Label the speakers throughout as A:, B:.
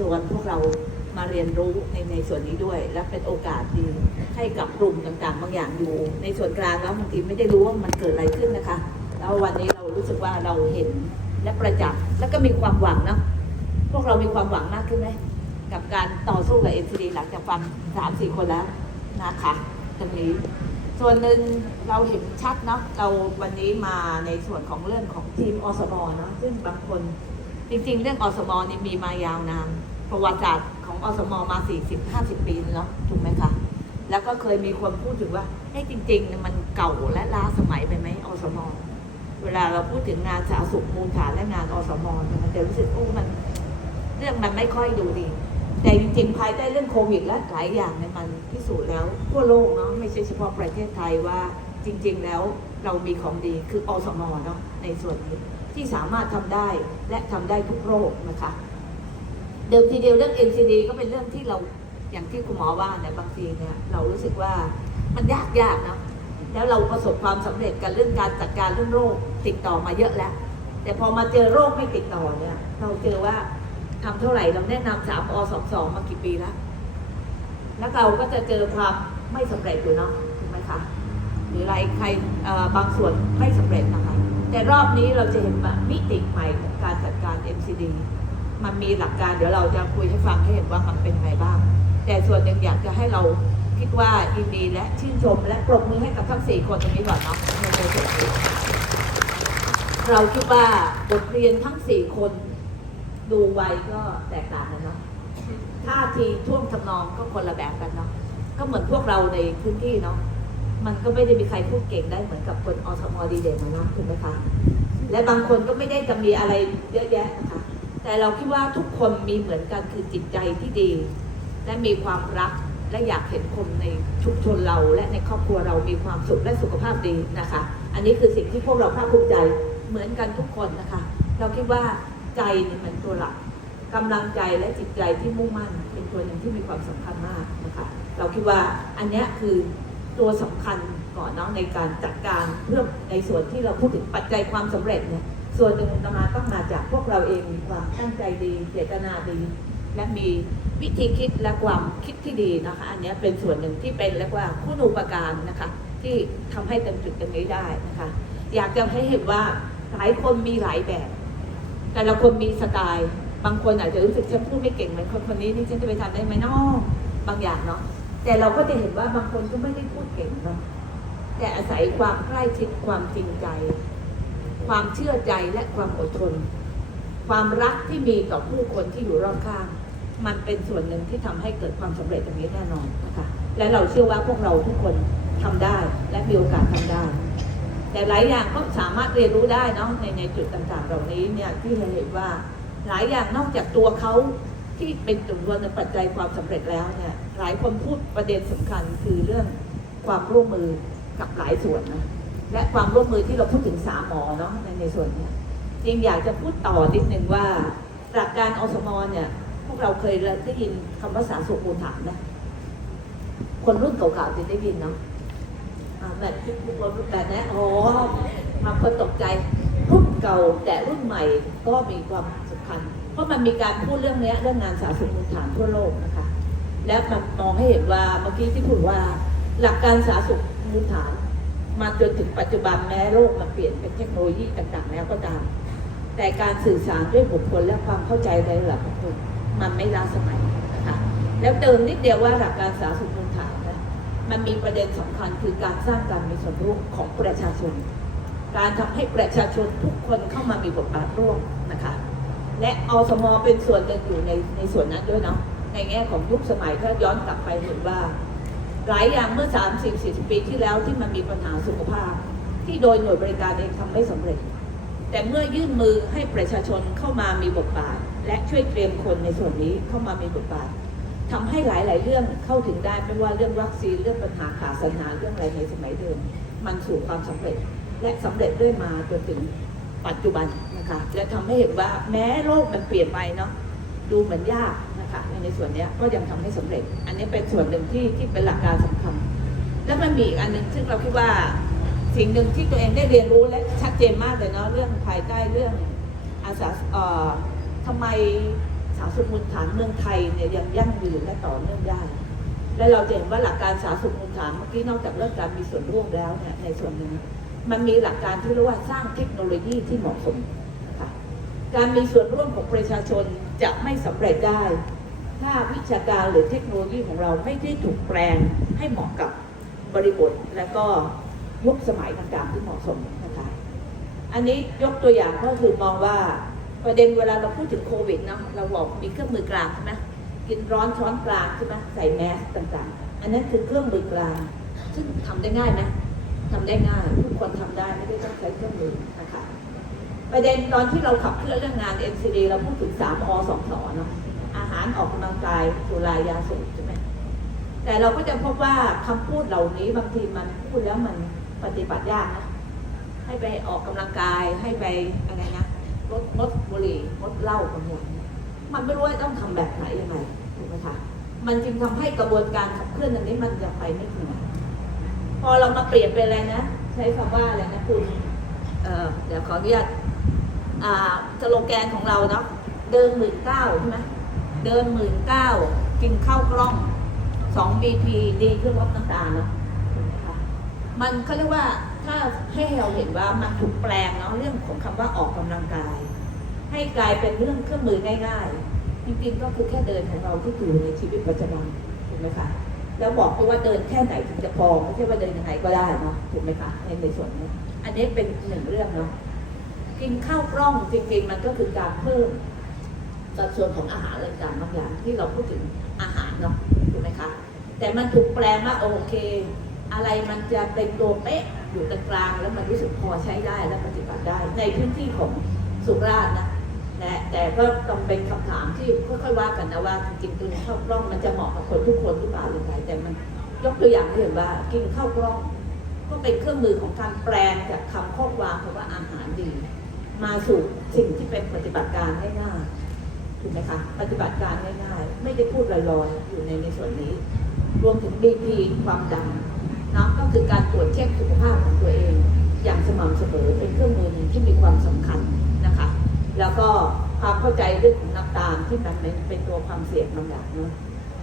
A: ชวนพวกเรามาเรียนรู้ในในส่วนนี้ด้วย และเป็นโอกาสดีให้กับกลุ่มต่างๆ บางอย่างอยู่ ในส่วนกลางแล้วบางทีไม่ได้รู้ว่ามันเกิดอะไรขึ้นนะคะ แล้ววันนี้เรารู้สึกว่าเราเห็นและประจักษ์แล้วก็มีความหวังเนาะพวกเรามีความหวังมากขึ้นไหมกับการต่อสู้กับเอ็นซีดีหลังจากฟังสามสี่คนแล้วนะคะตรงนี้ส่วนหนึ่งเราเห็นชัดเนาะเราวันนี้มาในส่วนของเรื่องของทีมอสมเนาะซึ่งบางคนจริง ๆ เรื่องอสมนี่มีมายาวนาน ประวัติศาสตร์ของอสมมา 40-50 ปีเนาะถูกไหมคะ แล้วก็เคยมีคนพูดถึงว่าเอ้จริงๆ มันเก่าและล้าสมัยไปไหมอสม เวลาเราพูดถึงงานสาธารณสุขมูลฐานและงานอสมมันจะรู้สึกโอ้มัน เรื่องมันไม่ค่อยดูดี แต่จริงๆภายใต้เรื่องโควิดและหลายอย่างเนี่ยมันพิสูจน์แล้วทั่วโลกเนาะไม่ใช่เฉพาะประเทศไทยว่าจริงๆแล้วเรามีของดีคืออสมเนาะในส่วนนี้ที่สามารถทำได้และทำได้ทุกโรคนะคะ เดิมทีเดียวเรื่อง NCD ก็เป็นเรื่องที่เราอย่างที่คุณหมอว่าเนี่ยบางทีเนี่ยเรารู้สึกว่ามันยากยากๆเนาะแล้วเราประสบความสำเร็จกันเรื่องการจัดการเรื่องโรคติดต่อมาเยอะแล้ว แต่พอมาเจอโรคไม่ติดต่อเนี่ย เราเจอว่าทำเท่าไหร่เราแนะนำสามอสองสองมากี่ปีแล้ว แล้วเราก็จะเจอความไม่สำเร็จอยู่เนาะถูกไหมคะหรืออะไรใครบางส่วนไม่สำเร็จนะคะแต่รอบนี้เราจะเห็นมิติใหม่ของการจัดการ MCD มันมีหลักการเดี๋ยวเราจะคุยให้ฟังให้เห็นว่ามันเป็นไงบ้าง แต่ส่วนหนึ่งอยากจะให้เราคิดว่ายินดีและชื่นชมและปรบมือให้กับทั้งสี่คนตรงนี้ก่อนเนาะในโปรเจกต์นี้เราคิดว่าบทเรียนทั้งสี่คนดูไวก็แตกต่างกันเนาะท่าทีท่วงทำนองก็คนละแบบกันเนาะก็เหมือนพวกเราในพื้นที่เนาะมันก็ไม่ได้มีใครพูดเก่งได้เหมือนกับคนอสมดีเด่นนะเนาะถูกไหมคะ และบางคนก็ไม่ได้จะมีอะไรเยอะแยะนะคะ แต่เราคิดว่าทุกคนมีเหมือนกันคือจิตใจที่ดี และมีความรักและอยากเห็นคนในชุมชนเรา และในครอบครัวเรามีความสุขและสุขภาพดีนะคะ อันนี้คือสิ่งที่พวกเราภาคภูมิใจเหมือนกันทุกคนนะคะ เราคิดว่าใจนี่มันตัวหลักกำลังใจและจิตใจที่มุ่งมั่น เป็นตัวหนึ่งที่มีความสำคัญมากนะคะ เราคิดว่าอันนี้คือตัวสำคัญก่อนเนาะในการจัดการเพื่อในส่วนที่เราพูดถึงปัจจัยความสำเร็จเนี่ย ส่วนหนึ่งมันมาต้องมาจากพวกเราเองมีความตั้งใจดีเจตนาดี และมีวิธีคิดและความคิดที่ดีนะคะ อันนี้เป็นส่วนหนึ่งที่เป็นเรียกว่าคุณูปการนะคะ ที่ทำให้เต็มจุดตรงนี้ได้นะคะ อยากจะให้เห็นว่าหลายคนมีหลายแบบ แต่ละคนมีสไตล์ บางคนอาจจะรู้สึกฉันพูดไม่เก่งเหมือนคนคนนี้นี่ฉันจะไปทำได้ไหมเนาะบางอย่างเนาะแต่เราก็จะเห็นว่าบางคนก็ไม่ได้พูดเก่งเนาะแต่อาศัยความใกล้ชิดความจริงใจ ความเชื่อใจและความอดทน ความรักที่มีต่อผู้คนที่อยู่รอบข้าง มันเป็นส่วนหนึ่งที่ทำให้เกิดความสำเร็จตรงนี้แน่นอนนะคะและเราเชื่อว่าพวกเราทุกคนทำได้และมีโอกาสทำได้ แต่หลายอย่างก็สามารถเรียนรู้ได้เนาะในในจุดต่างๆ เหล่านี้เนี่ยที่เราเห็นว่าหลายอย่างนอกจากตัวเขาที่เป็นตัวนปัจจัยความสำเร็จแล้วเนี่ยหลายคนพูดประเด็นสำคัญคือเรื่องความร่วมมือกับหลายส่วนนะ และความร่วมมือที่เราพูดถึงสามหมอเนาะในในส่วนเนี้ยจริงอยากจะพูดต่อนิดนึงว่าหลักการอสมเนี่ย พวกเราเคยได้ยินคำว่าสาธารณสุขมูลฐานนะคนรุ่นเก่าๆจะได้ยินเนาะแบบที่ทุกคนแบบนี้อ๋อบางคนตกใจรุ่นเก่าแต่รุ่นใหม่ก็มีความสำคัญ เพราะมันมีการพูดเรื่องนี้เรื่องงานสาธารณสุขมูฐานทั่วโลกนะคะ แล้วมันมองให้เห็นว่าเมื่อกี้ที่พูดว่าหลักการสาธารณสุขมูฐาน มาจนถึงปัจจุบันแม้โลกมันเปลี่ยนเป็นเทคโนโลยีต่างๆ แล้วก็ตาม แต่การสื่อสารด้วยบุคคลและความเข้าใจในระดับบุคคลมันไม่ล้าสมัยนะคะแล้วเติมนิดเดียวว่าหลักการสาธารณสุขมูลฐานนะมันมีประเด็นสำคัญคือการสร้างการมีส่วนร่วมของประชาชน การทำให้ประชาชนทุกคนเข้ามามีบทบาทร่วมนะคะและอสมเป็นส่วนหนึ่งอยู่ในในส่วนนั้นด้วยเนาะในแง่ของยุคสมัยถ้าย้อนกลับไปเห็นว่า หลายอย่างเมื่อ 30 40 ปีที่แล้วที่มันมีปัญหาสุขภาพ ที่โดยหน่วยบริการเองทำไม่สำเร็จ แต่เมื่อยื่นมือให้ประชาชนเข้ามามีบทบาท และช่วยเตรียมคนในส่วนนี้เข้ามามีบทบาททำให้หลาย ๆ เรื่องเข้าถึงได้ไม่ว่าเรื่องวัคซีนเรื่องปัญหาขาดสนาเรื่องอะไรในสมัยเดิม มันสู่ความสำเร็จและสำเร็จเรื่อยมาจนถึงปัจจุบันนะคะและทำให้เห็นว่าแม้โลกมันเปลี่ยนไปเนาะ ดูเหมือนยากนะคะในส่วนนี้ก็ยังทำให้สำเร็จ อันนี้เป็นส่วนหนึ่งที่ที่เป็นหลักการสำคัญ แล้วมันมีอีกอันหนึ่งซึ่งเราคิดว่าสิ่งหนึ่งที่ตัวเองได้เรียนรู้และชัดเจนมากเลยเนาะเรื่องภายใต้เรื่องอาสาเอ่อทำไมสาธารณสุขมูลฐานเมืองไทยเนี่ยยังยั่งยืนและต่อเนื่องได้ และเราจะเห็นว่าหลักการสาธารณสุขมูลฐานเมื่อกี้นอกจากเรื่องการมีส่วนร่วมแล้วเนี่ยในส่วนหนึ่งมันมีหลักการที่เรียกว่าสร้างเทคโนโลยีที่เหมาะสมการมีส่วนร่วมของประชาชน จะไม่สำเร็จได้ ถ้าวิชาการหรือเทคโนโลยีของเราไม่ได้ถูกแปลงให้เหมาะกับบริบทและก็ยุคสมัยต่างๆที่เหมาะสมนะคะอันนี้ยกตัวอย่างก็คือมองว่าประเด็นเวลาเราพูดถึงโควิดเนาะเราบอกมีเครื่องมือกลางใช่ไหมกินร้อนช้อนกลางใช่ไหมใส่แมสต่างๆ อันนั้นคือเครื่องมือกลาง ซึ่งทำได้ง่ายไหมทำได้ง่ายทุกคนทำได้ไม่ได้ต้องใช้เครื่องมือนะคะ ประเด็นตอนที่เราขับเคลื่อนเรื่องงาน NCD เราพูดถึง3อ2สอเนาะอาหารออกกำลังกายสุรายาสูบใช่ไหมแต่เราก็จะพบว่าคำพูดเหล่านี้บางทีมันพูดแล้วมันปฏิบัติยากนะให้ไปออกกำลังกายให้ไปอะไรนะลดลดบุหรี่ลดเหล้าบางอย่างมันไม่รู้ว่าต้องทำแบบไหนยังไงถูกไหมคะมันจึงทำให้กระบวนการขับเคลื่อนอันนี้มันจะไปไม่ถึงพอเรามาเปลี่ยนเป็นอะไรนะ ใช้คำว่าอะไรนะคุณเเดี๋ยวขออนุญาต สโลแกนของเราเนาะเดินหมื่นเก้าใช่ไหมเดินหมื่นเก้ากินข้าวกล้องสองบีพีดีขึ้นลดน้ำตาลเนาะมันเขาเรียกว่าถ้าให้เราเห็นว่ามันถูกแปลงเนาะเรื่องของคำว่าออกกำลังกาย ให้กลายเป็นเรื่องเครื่องมือง่ายๆจริงๆก็คือแค่เดินของเราที่อยู่ในชีวิตประจำวันถูกไหมคะแล้วบอกไปว่าเดินแค่ไหนถึงจะพอไม่ใช่ว่าเดินยังไงก็ได้เนาะถูกไหมคะในในส่วนนี้ อันนี้เป็นหนึ่งเรื่องเนาะ กินข้าวกล้องจริงๆมันก็คือการเพิ่มสัดส่วนของอาหารอะไรต่างบางอย่างที่เราพูดถึงอาหารเนาะถูกไหมคะ แต่มันถูกแปลงว่าโอเค อะไรมันจะเป็นตัวเป๊ะอยู่ตรงกลางแล้วมันรู้สึกพอใช้ได้และปฏิบัติได้ ในพื้นที่ของสุราษฎร์นะแต่แต่ก็ต้องเป็นคำถามที่ค่อยๆว่ากันนะว่าจริงๆตัวข้าวกล้องมันจะเหมาะกับคนทุกคนหรือเปล่าหรือไงแต่มันยกตัวอย่างให้เห็นว่ากินข้าวกล้อง ก็เป็นเครื่องมือของการแปลงจากคำข้อความคำว่าอาหารดี มาสู่สิ่งที่เป็นปฏิบัติการง่ายๆถูกไหมคะปฏิบัติการง่ายๆ ไม่ได้พูดลอยๆ อยู่ในในส่วนนี้ รวมถึง BP ความดันนะก็คือการตรวจเช็คสุขภาพของตัวเอง อย่างสม่ำเสมอเป็นเครื่องมือหนึ่งที่มีความสำคัญนะคะ แล้วก็ความเข้าใจเรื่องของน้ำตาลที่มันเป็นเป็นตัวความเสี่ยงบางอย่างเนาะ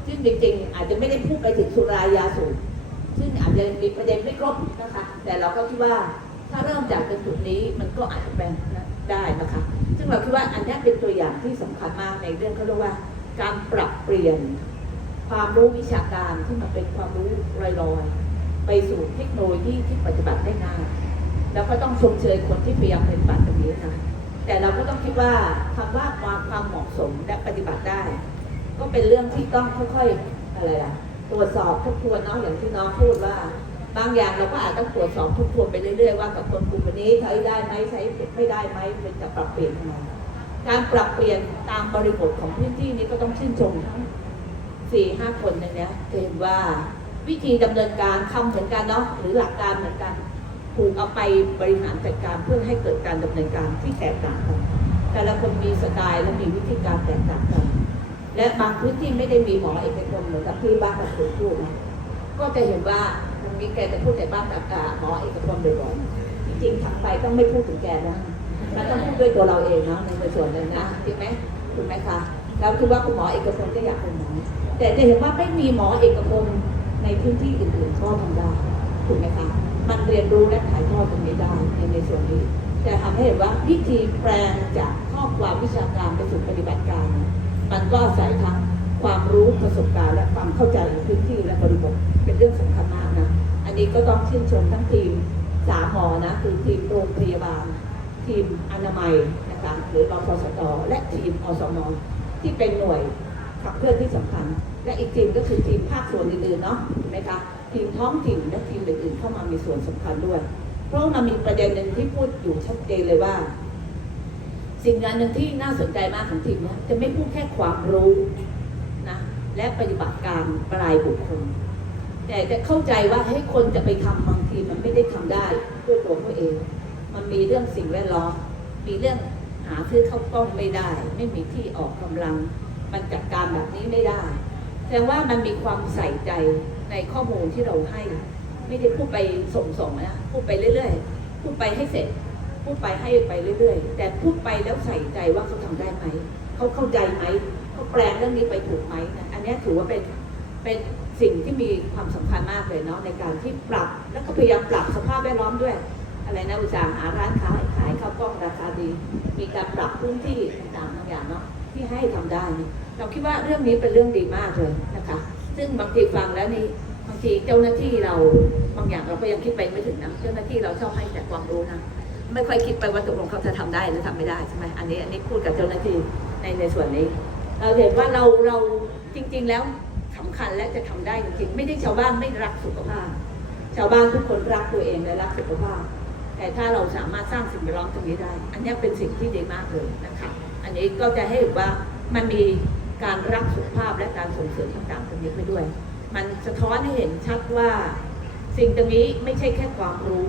A: ซึ่งจริงๆ อาจจะไม่ได้พูดไปถึงสุรายาสูบซึ่งอาจจะมีประเด็นไม่ครบนะคะ แต่เราก็คิดว่าถ้าเริ่มจากตรงจุดนี้มันก็อาจจะเป็น ได้นะคะ ซึ่งเราคิดว่าอันนี้เป็นตัวอย่างที่สำคัญมากในเรื่องเขาเรียกว่า การปรับเปลี่ยนความรู้วิชาการที่มันเป็นความรู้ลอยๆ ไปสู่เทคโนโลยีที่ปฏิบัติได้ง่ายแล้วก็ต้องชมเชยคนที่พยายามปฏิบัติตรงนี้นะแต่เราก็ต้องคิดว่าคำว่าความความเหมาะสมและปฏิบัติได้ ก็เป็นเรื่องที่ต้องค่อยๆอะไรล่ะตรวจสอบทบทวนเนาะอย่างที่น้องพูดว่า บางอย่างเราก็อาจต้องตรวจสอบทบทวนไปเรื่อยๆว่ากับคนกลุ่มนี้ใช้ได้ไหมใช้ไม่ได้ไหมเป็นจะปรับเปลี่ยนยังไงการปรับเปลี่ยนตามบริบทของพื้นที่นี้ก็ต้องชื่นชมทั้งสี่ห้าคนในนี้จะเห็นว่าวิธีดำเนินการทำเหมือนกันเนาะหรือหลักการเหมือนกันถูกเอาไปบริหารจัดการเพื่อให้เกิดการดำเนินการที่แตกต่างกัน แต่ละคนมีสไตล์และมีวิธีการแตกต่างกัน และบางพื้นที่ไม่ได้มีหมอเอกชนเหมือนกับที่บ้านเราเคยพูดนะก็จะเห็นว่า นี้แกจะพูดแต่บ้านแบบอ่าหมอเอกชนบ่อยๆจริงๆทางไปต้องไม่พูดถึงแกนะมันต้องพูดด้วยตัวเราเองเนาะในส่วนนึงนะจริงไหมถูกไหมคะเราคิดว่าคุณหมอเอกชนก็อยากเป็นหมอแต่จะเห็นว่าไม่มีหมอเอกชนในพื้นที่อื่นๆก็ทำได้ถูกไหมคะมันเรียนรู้และถ่ายทอดตรงนี้ได้ในในส่วนนี้แต่ทำให้เห็นว่าวิธีแปลงจากข้อความวิชาการไปสู่ปฏิบัติการ มันก็อาศัยทั้งความรู้ประสบการณ์และความเข้าใจในพื้นที่และบริบทเป็นเรื่องสำคัญมาก นี้ก็ต้องชื่นชมทั้งทีมสามหมอนะคือทีมโรงพยาบาล ทีมอนามัยนะคะหรือรพสตและทีมอสมที่เป็นหน่วยขับเคลื่อนที่สำคัญ และอีกทีมก็คือทีมภาคส่วนอื่นๆเนาะถูกไหมคะทีมท้องถิ่นและทีมอื่นๆเข้ามามีส่วนสำคัญด้วย เพราะมันมีประเด็นหนึ่งที่พูดอยู่ชัดเจนเลยว่า สิ่งงานหนึ่งที่น่าสนใจมากของทีมนี้จะไม่พูดแค่ความรู้นะและปฏิบัติการปลายบุคคล แต่จะเข้าใจว่าให้คนจะไปทำบางทีมันไม่ได้ทำได้ด้วยตัวเขาเอง มันมีเรื่องสิ่งแวดล้อมมีเรื่องหาซื้อข้าวกล้องไม่ได้ ไม่มีที่ออกกำลัง มันจัดการแบบนี้ไม่ได้แสดงว่ามันมีความใส่ใจในข้อมูลที่เราให้ ไม่ได้พูดไปส่งๆนะพูดไปเรื่อยๆพูดไปให้เสร็จ พูดไปให้ไปเรื่อย ๆ แต่พูดไปแล้วใส่ใจว่าเขาทำได้ไหมเขาเข้าใจไหมเขาแปลงเรื่องนี้ไปถูกไหมนะอันนี้ถือว่าเป็นเป็น สิ่งที่มีความสำคัญมากเลยเนาะในการที่ปรับแล้วก็พยายามปรับสภาพแวดล้อมด้วย อะไรนะอุตสาห์หาร้านค้าขายข้าวกล้องราคาดี มีการปรับพื้นที่ต่างๆบางอย่างเนาะที่ให้ทำได้ เราคิดว่าเรื่องนี้เป็นเรื่องดีมากเลยนะคะ ซึ่งบางทีฟังแล้วนี่บางทีเจ้าหน้าที่เราบางอย่างเราก็ยังคิดไปไม่ถึงนะเจ้าหน้าที่เราชอบให้แต่ความรู้นะไม่ค่อยคิดไปว่าตกลงเขาจะทำได้หรือทำไม่ได้ใช่ไหมอันนี้อันนี้พูดกับเจ้าหน้าที่ในในส่วนนี้ เราเห็นว่าเราเราจริง ๆ แล้ว คัญและจะทำได้จริงๆไม่ได้ชาวบ้านไม่รักสุขภาพ ชาวบ้านทุกคนรักตัวเองและรักสุขภาพ แต่ถ้าเราสามารถสร้างสิ่งแวดล้อมตรงนี้ได้ อันนี้เป็นสิ่งที่ดีมากเลยนะคะ อันนี้ก็จะให้เห็นว่ามันมีการรักสุขภาพและการส่งเสริมต่างๆตรงนี้ไปด้วย มันสะท้อนให้เห็นชัดว่า สิ่งตรงนี้ไม่ใช่แค่ความรู้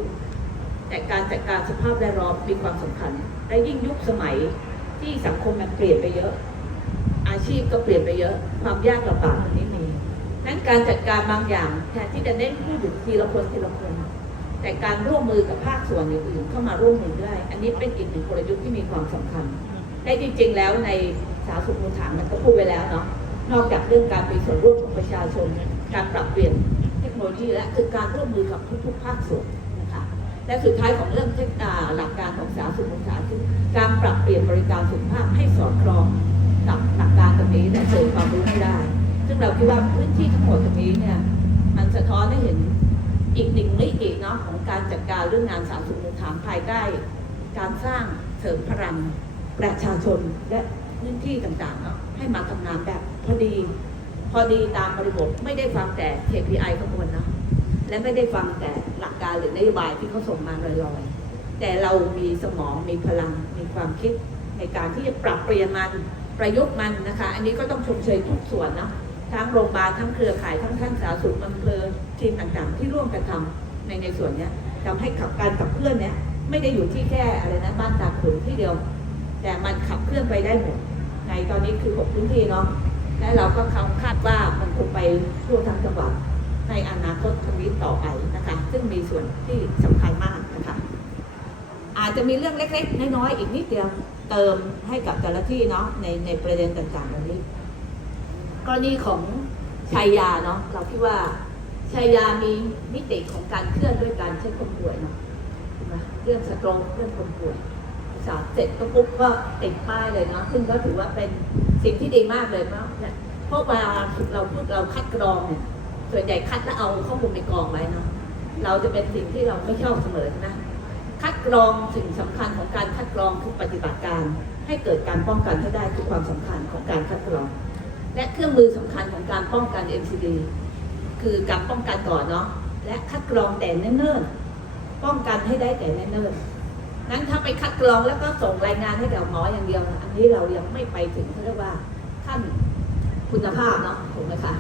A: แต่การจัดการสภาพแวดล้อมมีความสำคัญ และยิ่งยุคสมัยที่สังคมมันเปลี่ยนไปเยอะ อาชีพก็เปลี่ยนไปเยอะ ความยากลำบากตรงนี้มี นั้นการจัดการบางอย่างแทนที่จะเน้นพูดอยู่ทีละคนทีละคน แต่การร่วมมือกับภาคส่วนอื่นๆเข้ามาร่วมมือได้ อันนี้เป็นอีกหนึ่งกลยุทธ์ที่มีความสำคัญและจริง ๆ แล้วในสาธารณสุขมูลฐานมันก็พูดไว้แล้วเนาะ นอกจากเรื่องการมีส่วนร่วมของประชาชน การปรับเปลี่ยนเทคโนโลยีและคือการร่วมมือกับทุกๆภาคส่วนนะคะ และสุดท้ายของเรื่องเทคอ่าหลักการของสาธารณสุขมูลฐานคือการปรับเปลี่ยนบริการสุขภาพให้สอดคล้องกับหลักการตรงนี้และเสริมความรู้ให้ได้ ซึ่งเราคิดว่าพื้นที่ทั้งหมดตรงนี้เนี่ย มันสะท้อนให้เห็นอีกหนึ่งมิติเนาะของการจัดการเรื่องงานสาธารณสุขมูลฐานภายใต้การสร้างเสริมพลังประชาชนและพื้นที่ต่างๆเนาะให้มาทำงานแบบพอดี พอดีตามบริบทไม่ได้ฟังแต่ KPI ข้างบนเนาะและไม่ได้ฟังแต่หลักการหรือนโยบายที่เขาส่งมาลอยๆ แต่เรามีสมองมีพลังมีความคิดในการที่จะปรับเปลี่ยนมันประยุกต์มันนะคะ อันนี้ก็ต้องชมเชยทุกส่วนเนาะ ทั้งโรงพยาบาลทั้งเครือข่ายทั้งท่านสาธารณสุขอำเภอทีมต่างๆ ที่ร่วมกันทำในในส่วนเนี้ยทำให้ขับการขับเคลื่อนเนี้ยไม่ได้อยู่ที่แค่อะไรนะบ้านตาขุนที่เดียว แต่มันขับเคลื่อนไปได้หมดในตอนนี้คือหกพื้นที่เนาะและเราก็คาดว่ามันคงไปทั่วทั้งจังหวัดในอนาคตทวีตต่อไปนะคะ ซึ่งมีส่วนที่สำคัญมากนะคะ อาจจะมีเรื่องเล็กๆ น้อยๆอีกนิดเดียวเติมให้กับแต่ละที่เนาะในในประเด็นต่างๆเหล่านี้ กรณีของชายาเนาะเราคิดว่าชายามีมิติของการเคลื่อนด้วยการใช้คนป่วยเนาะเรื่องสตรองเรื่องคนป่วยสามเสร็จก็ปุ๊บก็ติดป้ายเลยเนาะซึ่งก็ถือว่าเป็นสิ่งที่ดีมากเลยเนาะเนี่ยเพราะเวลาเราพูดเราคัดกรองเนี่ยส่วนใหญ่คัดแล้วเอาข้อมูลไปกรองไว้เนาะเราจะเป็นสิ่งที่เราไม่ชอบเสมอนะคัดกรองสิ่งสำคัญของการคัดกรองคือปฏิบัติการ ให้เกิดการป้องกันให้ได้คือความสำคัญของการคัดกรอง และเครื่องมือสำคัญของการป้องกัน MCD คือการป้องกันก่อนเนาะและคัดกรองแต่เนิ่นๆป้องกันให้ได้แต่เนิ่นๆนั้นถ้าไปคัดกรองแล้วก็ส่งรายงานให้กับหมออย่างเดียวนะอันนี้เรายังไม่ไปถึงเขาเรียกว่าขั้นคุณภาพเนาะถูกไหมคะ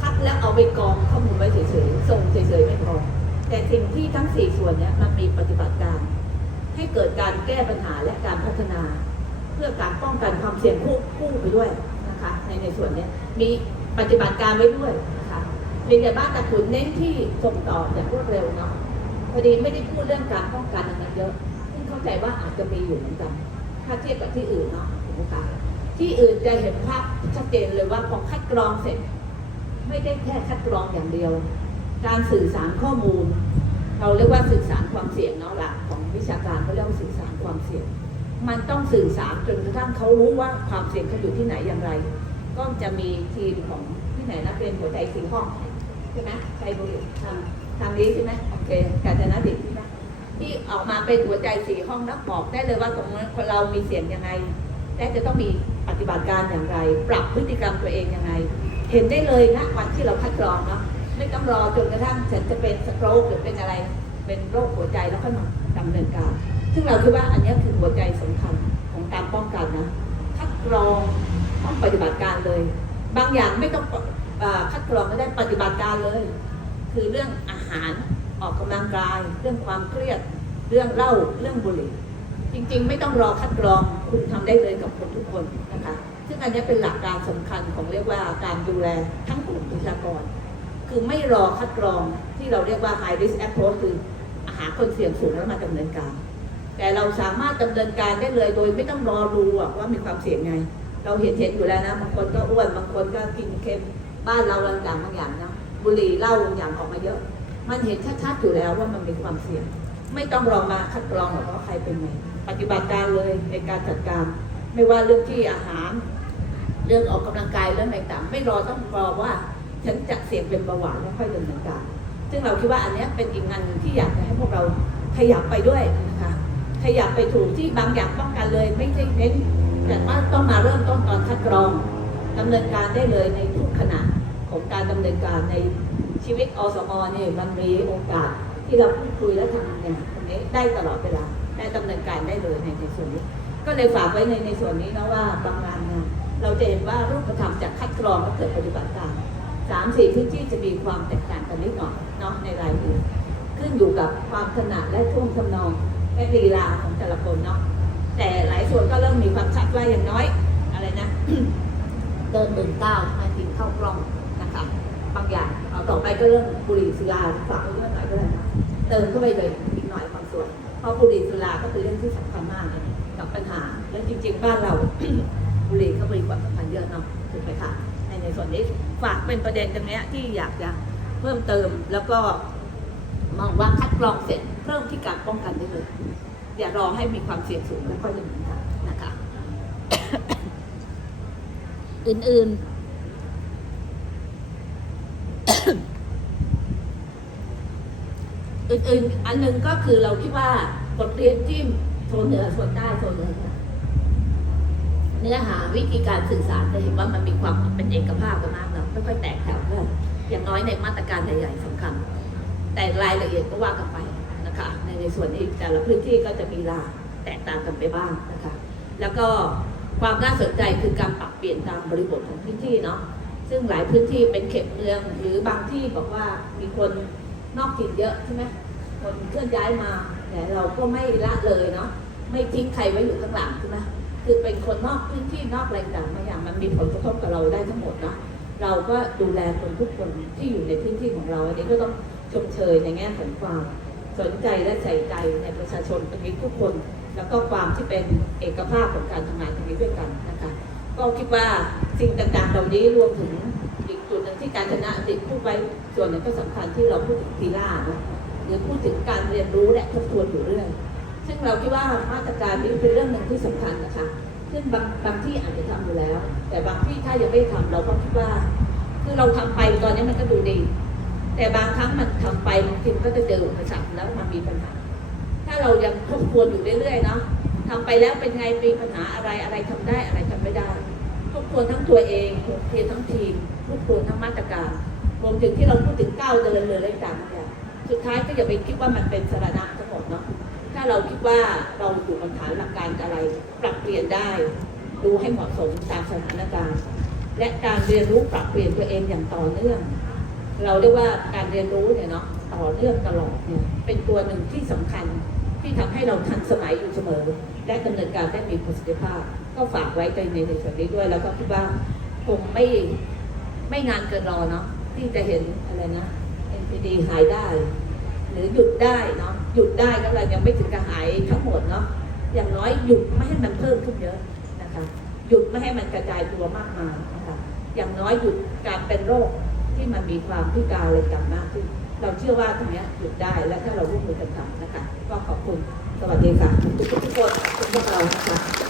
A: คัดแล้วเอาไปกรองข้อมูลไว้เฉยๆส่งเฉยๆไม่พอแต่สิ่งที่ทั้งสี่ส่วนเนี้ยมันมีปฏิบัติการ ให้เกิดการแก้ปัญหาและการพัฒนา เพื่อการป้องกันความเสี่ยงคู่คู่ไปด้วย นะคะในในส่วนนี้มีปฏิบัติการไว้ด้วยนะคะเรียนแต่บ้านตะขุนเน้นที่ส่งต่ออย่างรวดเร็วเนาะพอดีไม่ได้พูดเรื่องการป้องกันอะไรเยอะซึ่งเข้าใจว่าอาจจะมีอยู่เหมือนกัน ถ้าเทียบกับที่อื่นเนาะถูกไหมคะที่อื่นจะเห็นภาพชัดเจนเลยว่าพอคัดกรองเสร็จ ไม่ได้แค่คัดกรองอย่างเดียว การสื่อสารข้อมูล เราเรียกว่าสื่อสารความเสี่ยงเนาะหลักของวิชาการเขาเรียกว่าสื่อสารความเสี่ยง มันต้องสื่อสารจนกระทั่งเขารู้ว่าความเสี่ยงเขาอยู่ที่ไหนอย่างไร ก็จะมีทีมของที่ไหนนะเป็นหัวใจสีห้องใช่ไหมใช่บุรีทำทำนี้ใช่ไหมโอเคกาญจนดิตใช่ไหมที่ออกมาเป็นหัวใจสีห้องแล้วบอกได้เลยว่าตรงนั้นคนเรามีเสียงยังไงและจะต้องมีปฏิบัติการอย่างไร ปรับพฤติกรรมตัวเองยังไง เห็นได้เลยนะวันที่เราคัดกรองเนาะไม่ต้องรอจนกระทั่งฉันจะเป็นสโตรกหรือเป็นอะไร เป็นโรคหัวใจแล้วค่อยมาดำเนินการ ซึ่งเราคิดว่าอันนี้คือหัวใจสำคัญของการป้องกันนะคัดกรองต้องปฏิบัติการเลย บางอย่างไม่ต้องคัดกรองก็ได้ปฏิบัติการเลย คือเรื่องอาหารออกกำลังกาย เรื่องความเครียด เรื่องเล้าเรื่องบุหรี่ จริงๆ ไม่ต้องรอคัดกรองคุณทำได้เลยกับคนทุกคนนะคะซึ่งอันนี้เป็นหลักการสำคัญของเรียกว่าการดูแลทั้งกลุ่มประชากร คือไม่รอคัดกรองที่เราเรียกว่า high risk approach คือหาคนเสี่ยงสูงแล้วมาดำเนินการ แต่เราสามารถดำเนินการได้เลยโดยไม่ต้องรอดูว่ามีความเสี่ยงไง เราเห็นเห็นอยู่แล้วนะบางคนก็อ้วนบางคนก็กินเค็มบ้านเราต่างๆบางอย่างนะบุหรี่เหล้าบางอย่างออกมาเยอะ มันเห็นชัดๆอยู่แล้วว่ามันมีความเสี่ยง ไม่ต้องรอมาคัดกรองหรอกว่าใครเป็นไงปฏิบัติการเลยในการจัดการ ไม่ว่าเรื่องที่อาหาร เรื่องออกกำลังกายเรื่องอะไรต่างไม่รอต้องรอว่าฉันจะเสี่ยงเป็นเบาหวานแล้วค่อยดำเนินการ ซึ่งเราคิดว่าอันนี้เป็นอีกงานหนึ่งที่อยากจะให้พวกเราขยับไปด้วยนะคะ ขยับไปถูกที่บางอย่างป้องกันเลย ไม่ใช่เน้นแต่ว่าต้องมาเริ่มต้นตอนคัดกรองดำเนินการได้เลยในทุกขณะของการดำเนินการในชีวิตอสมเนี่ยมันมีโอกาสที่เราพูดคุยและทำเนี่ยตรงนี้ได้ตลอดเวลาได้ดำเนินการได้เลยในในส่วนนี้ ก็เลยฝากไว้ในในส่วนนี้นะว่าบางงานเนี่ยเราจะเห็นว่ารูปธรรมจากคัดกรองและเกิดปฏิบัติการสามสี่พื้นที่จะมีความแตกต่างกันนิดหน่อยเนาะในรายละเอียดขึ้นอยู่กับความถนัดและท่วงทำนอง และลีลาของแต่ละคนเนาะแต่หลายส่วนก็เริ่มมีความชัดว่าอย่างน้อยอะไรนะเดินหมื่นเก้ามาถึงเข้ากล้องนะคะบางอย่างเอาต่อไปก็เรื่องบุหรี่สุราฝากไว้ด้วยหน่อยก็ได้นะเติมเข้าไปเลยอีกหน่อยบางส่วนเพราะบุหรี่สุราก็เป็นเรื่องที่สำคัญมากเลยกับปัญหาและจริง ๆ บ้านเราบุหรี่ก็มีความสำคัญเยอะเนาะถูกไหมคะในในส่วนนี้ฝากเป็นประเด็นตรงนี้ที่อยากจะเพิ่มเติมแล้วก็ มองว่าคัดกรองเสร็จเริ่มที่การป้องกันได้เลย อย่ารอให้มีความเสี่ยงสูงแล้วค่อยดำเนินการนะคะ อื่นๆ อื่นๆ อันหนึ่งก็คือเราคิดว่าบทเรียนที่โซนเหนือส่วนใต้โซนเหนือเนื้อหาวิธีการสื่อสารจะเห็นว่ามันมีความเป็นเอกภาพกันมากเนาะค่อยๆแตกแถวกันอย่างน้อยในมาตรการใหญ่ๆสำคัญ แต่รายละเอียดก็ว่ากันไปนะคะในในส่วนนี้แต่ละพื้นที่ก็จะมีลาแตกต่างกันไปบ้างนะคะ แล้วก็ความน่าสนใจคือการปรับเปลี่ยนตามบริบทของพื้นที่เนาะซึ่งหลายพื้นที่เป็นเขตเมือง หรือบางที่บอกว่ามีคนนอกถิ่นเยอะใช่ไหมคนเคลื่อนย้ายมาแต่เราก็ไม่ละเลยเนาะไม่ทิ้งใครไว้อยู่ข้างหลังใช่ไหมคือเป็นคนนอกพื้นที่นอกอะไรต่างบางอย่างมันมีผลกระทบกับเราได้ทั้งหมดเนาะเราก็ดูแลคนทุกคนที่อยู่ในพื้นที่ของเราอันนี้ก็ต้อง ชมเชยในแง่ของความสนใจและใส่ใจในประชาชนตรงนี้ทุกคน แล้วก็ความที่เป็นเอกภาพของการทำงานตรงนี้ด้วยกันนะคะก็คิดว่าสิ่งต่างๆเหล่านี้รวมถึงอีกจุดหนึ่งที่การชนะติดพูดไว้ส่วนหนึ่งก็สำคัญที่เราพูดถึงทีล่าเนะหรือพูดถึงการเรียนรู้และทบทวนอยู่เรื่อยซึ่งเราคิดว่ามาตรการนี้เป็นเรื่องหนึ่งที่สำคัญนะคะซึ่งบางบางที่อาจจะทำอยู่แล้ว แต่บางที่ถ้ายังไม่ทำเราก็คิดว่า คือเราทำไปตอนนี้มันก็ดูดี แต่บางครั้งมันทำไปบางทีมันก็จะเจออุปสรรคแล้วมันมีปัญหา ถ้าเรายังทบทวนอยู่เรื่อยๆเนาะทำไปแล้วเป็นไงมีปัญหาอะไรอะไรทำได้อะไรทำไม่ได้ทบทวนทั้งตัวเองทบทวนทั้งทีมทบทวนทั้งมาตรการรวมถึงที่เราพูดถึงก้าวเดินเลยอะไรต่างๆเนี่ยสุดท้ายก็อย่าไปคิดว่ามันเป็นสาระทั้งหมดเนาะถ้าเราคิดว่าเราอยู่บนฐานหลักการอะไร ปรับเปลี่ยนได้ดูให้เหมาะสมตามสถานการณ์ และการเรียนรู้ปรับเปลี่ยนตัวเองอย่างต่อเนื่อง เราเรียกว่าการเรียนรู้เนี่ยเนาะต่อเนื่องตลอดเนี่ยเป็นตัวหนึ่งที่สำคัญที่ทำให้เราทันสมัยอยู่เสมอ และดำเนินการได้มีประสิทธิภาพ ก็ฝากไว้ในในในส่วนนี้ด้วย แล้วก็คิดว่าคงไม่ไม่นานเกินรอเนาะที่จะเห็นอะไรนะ NPD หายได้ หรือหยุดได้เนาะหยุดได้ก็เรายังไม่ถึงกับหายทั้งหมดเนาะอย่างน้อยหยุดไม่ให้มันเพิ่มขึ้นเยอะนะคะหยุดไม่ให้มันกระจายตัวมากมายนะคะอย่างน้อยหยุดการเป็นโรค ที่มันมีความพิการอะไรต่างมากขึ้น เราเชื่อว่าตรงนี้หยุดได้และถ้าเราร่วมมือกันทำนะคะ ก็ขอบคุณสวัสดีค่ะทุกทุกคนขอบคุณพวกเรานะคะ